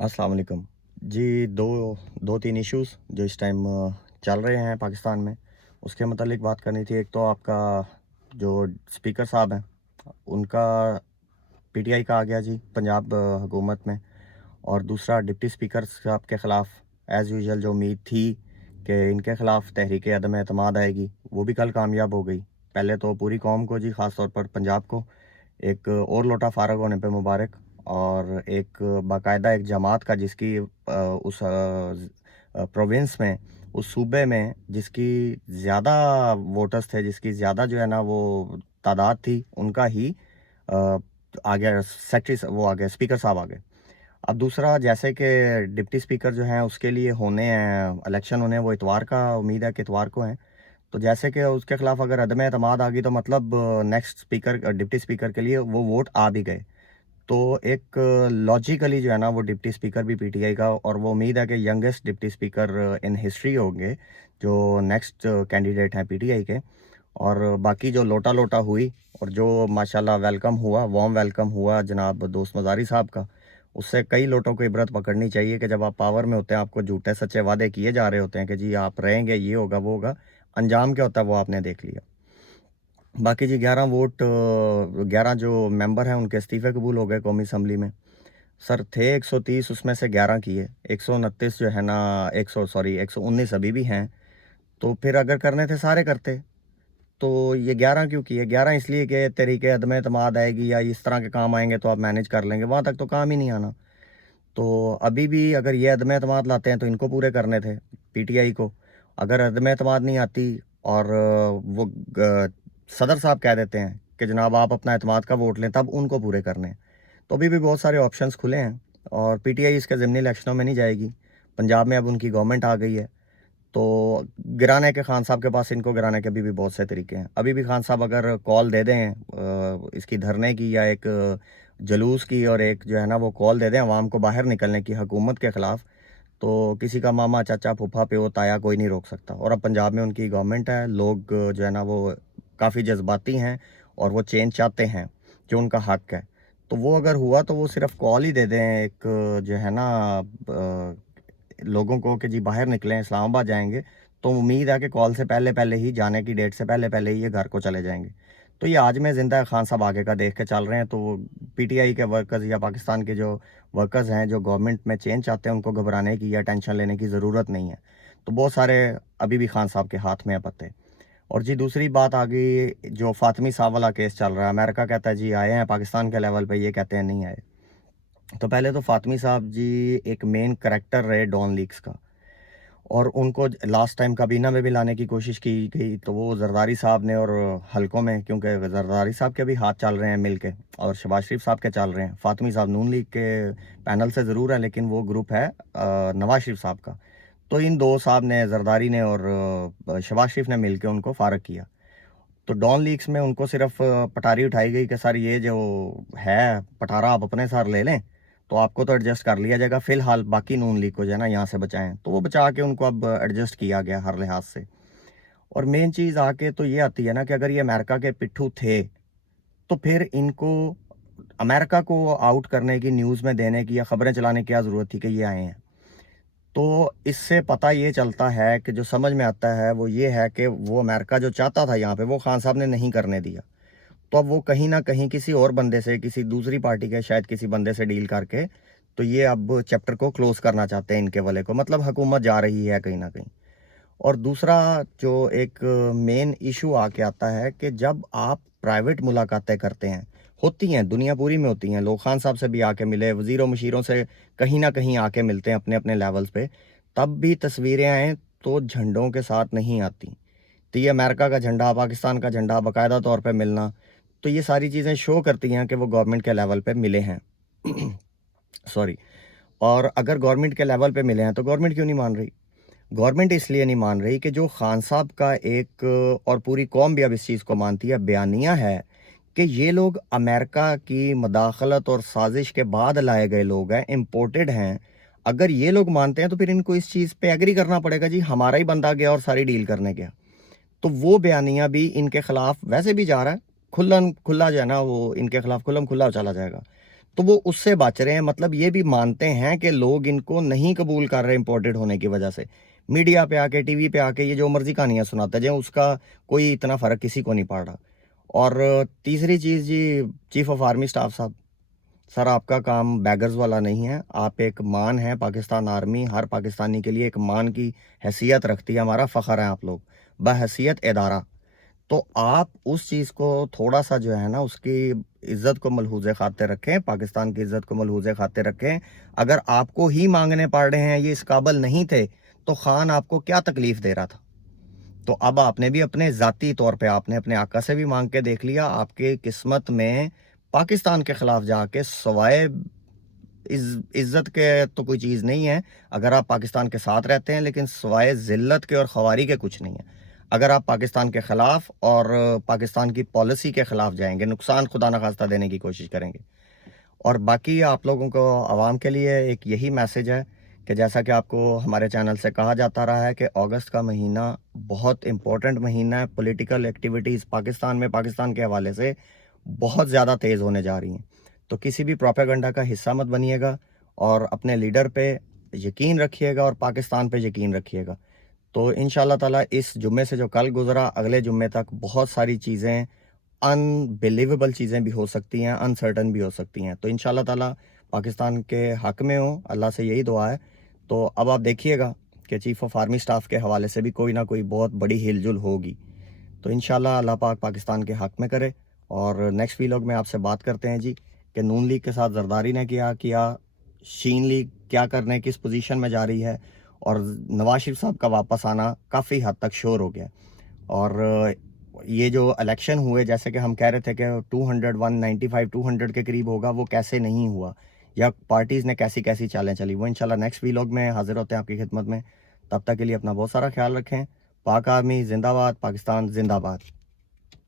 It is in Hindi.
अस्सलाम वालेकुम। जी, दो 2-3 इश्यूज़ जो इस टाइम चल रहे हैं पाकिस्तान में, उसके मतलब बात करनी थी। एक तो आपका जो स्पीकर साहब हैं, उनका पीटीआई का आ गया जी पंजाब हुकूमत में। और दूसरा डिप्टी स्पीकर साहब के ख़िलाफ़ एज़ यूजुअल जो उम्मीद थी कि इनके ख़िलाफ़ तहरीक अदम एतमाद आएगी, वो भी कल कामयाब हो गई। पहले तो पूरी कौम को जी, ख़ास तौर पर पंजाब को एक और लोटा फ़ारग होने पे मुबारक। और एक बाकायदा एक जमात का जिसकी उस प्रोविंस में, उस सूबे में जिसकी ज़्यादा वोटर्स थे, जिसकी ज़्यादा जो है ना वो तादाद थी, उनका ही आ गया वो आ गए, स्पीकर साहब आ गए। अब दूसरा, जैसे कि डिप्टी स्पीकर जो हैं उसके लिए होने हैं, इलेक्शन होने हैं, वो इतवार का उम्मीद है कि इतवार को हैं। तो जैसे कि उसके खिलाफ अगर अदम एतमाद आ गई तो मतलब नेक्स्ट स्पीकर, डिप्टी स्पीकर के लिए वो वोट आ भी गए। तो एक लॉजिकली जो है ना वो डिप्टी स्पीकर भी पीटीआई का, और वो उम्मीद है कि youngest deputy speaker in history होंगे जो नेक्स्ट कैंडिडेट हैं पीटीआई के। और बाकी जो लोटा लोटा हुई और जो माशाल्लाह वेलकम हुआ, वार्म वेलकम हुआ जनाब दोस्त मज़ारी साहब का, उससे कई लोगों को इबरत पकड़नी चाहिए कि जब आप पावर में होते हैं, आपको झूठे सच्चे वादे किए जा रहे होते हैं कि जी आप रहेंगे, ये होगा वो होगा, अंजाम क्या होता है वो आपने देख लिया। बाकी जी 11 वोट, 11 जो मेंबर हैं उनके इस्तीफ़े कबूल हो गए कौमी असम्बली में। सर थे 130, उसमें से 11 किए, 129 जो है ना, 100 सॉरी 119 अभी भी हैं। तो फिर अगर करने थे सारे करते। तो ये 11 क्यों किए? 11 इसलिए कि तहरीक अदम एतमाद आएगी या इस तरह के काम आएँगे तो आप मैनेज कर लेंगे, वहाँ तक तो काम ही नहीं आना। तो अभी भी अगर ये अदम एतमाद लाते हैं तो इनको पूरे करने थे, पीटीआई को। अगर अदम एतमाद नहीं आती और वो सदर साहब कह देते हैं कि जनाब आप अपना एतमाद का वोट लें, तब उनको पूरे करने हैं। तो अभी भी बहुत सारे ऑप्शंस खुले हैं और पीटीआई इसके ज़िमनी इलेक्शनों में नहीं जाएगी। पंजाब में अब उनकी गवर्नमेंट आ गई है, तो गिराने के खान साहब के पास, इनको गिराने के अभी भी बहुत से तरीके हैं। अभी भी खान साहब अगर कॉल दे दें इसकी धरने की या एक जुलूस की, और एक जो है ना वो कॉल दे दें अवाम को बाहर निकलने की हुकूमत के ख़िलाफ़, तो किसी का मामा, चाचा, फूफा, प्यो, ताया कोई नहीं रोक सकता। और अब पंजाब में उनकी गवर्नमेंट है, लोग जो है ना वो काफ़ी जज्बाती हैं और वो चेंज चाहते हैं, जो उनका हक़ है। तो वो अगर हुआ तो वो सिर्फ़ कॉल ही दे दें एक जो है ना लोगों को कि जी बाहर निकलें, इस्लामाबाद जाएँगे, तो उम्मीद है कि कॉल से पहले-पहले ही, जाने की डेट से पहले-पहले ही ये घर को चले जाएँगे। तो ये आज में ज़िंदा है, खान साहब आगे का देख के चल रहे हैं। तो पीटीआई के वर्कर्स या पाकिस्तान के जो वर्कर्स हैं, जो गवर्नमेंट में चेंज चाहते हैं, उनको घबराने की या टेंशन लेने की ज़रूरत नहीं है। तो बहुत सारे अभी भी खान साहब के हाथ में है पत्ते। और जी दूसरी बात आ गई, जो फातमी साहब वाला केस चल रहा है, अमेरिका कहता है जी आए हैं पाकिस्तान के लेवल पे, ये कहते हैं नहीं आए। तो पहले तो फातमी साहब जी एक मेन करैक्टर रहे डॉन लीक्स का, और उनको लास्ट टाइम काबीना में भी लाने की कोशिश की गई, तो वो जरदारी साहब ने, और हलकों में, क्योंकि जरदारी साहब के भी हाथ चल रहे हैं मिल के, और शहबाज शरीफ साहब के चल रहे हैं। फातमी साहब नून लीग के पैनल से ज़रूर है, लेकिन वो ग्रुप है नवाज शरीफ साहब का। तो इन दो साहब ने, जरदारी ने और शहबाज शरीफ ने मिल के उनको फारग किया। तो डॉन लीक्स में उनको सिर्फ पटारी उठाई गई कि सर ये जो है पटारा आप अपने साथ ले लें, तो आपको तो एडजस्ट कर लिया जाएगा, फिलहाल बाकी नून लीग को जो है ना यहाँ से बचाएं। तो वो बचा के उनको अब एडजस्ट किया गया हर लिहाज से। और मेन चीज़ आके तो ये आती है ना कि अगर ये अमेरिका के पिट्ठू थे, तो फिर इनको अमेरिका को आउट करने की, न्यूज़ में देने की या खबरें चलाने की क्या ज़रूरत थी कि ये आए हैं। तो इससे पता ये चलता है कि जो समझ में आता है वो ये है कि वो अमेरिका जो चाहता था यहाँ पे, वो खान साहब ने नहीं करने दिया। तो अब वो कहीं न कहीं किसी और बंदे से, किसी दूसरी पार्टी के शायद किसी बंदे से डील करके, तो ये अब चैप्टर को क्लोज़ करना चाहते हैं इनके वाले को, मतलब हुकूमत जा रही है कहीं न कहीं। और दूसरा जो एक मेन इशू आके आता है कि जब आप प्राइवेट मुलाकातें करते हैं, होती हैं, दुनिया पूरी में होती हैं, लोग खान साहब से भी आके मिले, वज़ीरों मशीरों से कहीं न कहीं आके मिलते हैं अपने-अपने लेवल्स पे, तब भी तस्वीरें आएँ तो झंडों के साथ नहीं आती। तो ये अमेरिका का झंडा, पाकिस्तान का झंडा बाकायदा तौर पे मिलना, तो ये सारी चीज़ें शो करती हैं कि वो गवर्नमेंट के लेवल पे मिले हैं। सॉरी। और अगर गवर्नमेंट के लेवल पे मिले हैं, तो गवर्नमेंट क्यों नहीं मान रही? गवर्नमेंट इसलिए नहीं मान रही कि जो खान साहब का एक, और पूरी कौम भी अब इस चीज़ को मानती है, बयानिया है कि ये लोग अमेरिका की मदाखलत और साजिश के बाद लाए गए लोग हैं, इम्पोर्टेड हैं। अगर ये लोग मानते हैं तो फिर इनको इस चीज़ पे एग्री करना पड़ेगा, जी हमारा ही बंदा गया और सारी डील करने गया। तो वो बयानिया भी इनके खिलाफ वैसे भी जा रहा है, खुल्ला खुल्ला जो है ना वो इनके खिलाफ खुल्लम खुल्ला चला जाएगा। तो वो उससे बच रहे हैं, मतलब ये भी मानते हैं कि लोग इनको नहीं कबूल कर रहे इम्पोर्टेड होने की वजह से। मीडिया पे आके, टीवी पे आके ये जो मर्जी कहानियां सुनाते हैं, उसका कोई इतना फर्क किसी को नहीं पड़ रहा। और तीसरी चीज़ जी, चीफ ऑफ आर्मी स्टाफ साहब, सर आपका काम बैगर्स वाला नहीं है। आप एक मान है, पाकिस्तान आर्मी हर पाकिस्तानी के लिए एक मान की हैसियत रखती है, हमारा फ़ख्र है आप लोग, बहैसियत इदारा। तो आप उस चीज़ को थोड़ा सा जो है ना, उसकी इज़्ज़त को मलहूज़े खातिर रखें, पाकिस्तान की इज़्ज़त को मलहूज़े खातिर रखें। अगर आपको ही मांगने पड़ रहे हैं, ये इस काबिल नहीं थे, तो खान आपको क्या तकलीफ़ दे रहा था? तो अब आपने भी अपने ज़ाती तौर पे आपने अपने आका से भी मांग के देख लिया, आपके किस्मत में पाकिस्तान के खिलाफ जाके सवाए इज्जत के तो कोई चीज़ नहीं है। अगर आप पाकिस्तान के साथ रहते हैं, लेकिन सवाए ज़िल्लत के और ख़वारी के कुछ नहीं है। अगर आप पाकिस्तान के ख़िलाफ़ और पाकिस्तान की पॉलिसी के ख़िलाफ़ जाएंगे, नुकसान खुदा न खास्ता देने की कोशिश करेंगे। और बाकी आप लोगों को, आवाम के लिए एक यही मैसेज है कि जैसा कि आपको हमारे चैनल से कहा जाता रहा है कि अगस्त का महीना बहुत इम्पोर्टेंट महीना है। पॉलिटिकल एक्टिविटीज़ पाकिस्तान में, पाकिस्तान के हवाले से बहुत ज़्यादा तेज़ होने जा रही हैं। तो किसी भी प्रोपेगेंडा का हिस्सा मत बनिएगा और अपने लीडर पे यकीन रखिएगा और पाकिस्तान पे यकीन रखिएगा। तो इंशाल्लाह ताला इस जुम्मे से जो कल गुज़रा, अगले जुम्मे तक बहुत सारी चीज़ें, अनबिलीवेबल चीज़ें भी हो सकती हैं, अनसर्टन भी हो सकती हैं। तो इंशाल्लाह ताला पाकिस्तान के हक़ में हो, अल्लाह से यही दुआ है। तो अब आप देखिएगा कि चीफ़ ऑफ आर्मी स्टाफ के हवाले से भी कोई ना कोई बहुत बड़ी हिलजुल होगी। तो इंशाल्लाह अल्लाह पाक पाकिस्तान के हक़ में करे। और नेक्स्ट वीलॉग में आपसे बात करते हैं जी कि नून लीग के साथ जरदारी ने क्या किया, शीन लीग क्या करने, किस पोजीशन में जा रही है, और नवाज शरीफ साहब का वापस आना काफ़ी हद तक श्योर हो गया। और ये जो इलेक्शन हुए, जैसे कि हम कह रहे थे कि 200, 195, 200 के करीब होगा, वो कैसे नहीं हुआ, या पार्टीज़ ने कैसी कैसी चालें चली, वो इंशाल्लाह नेक्स्ट वीलॉग में हाजिर होते हैं आपकी खिदमत में। तब तक के लिए अपना बहुत सारा ख्याल रखें। पाक आर्मी जिंदाबाद, पाकिस्तान जिंदाबाद।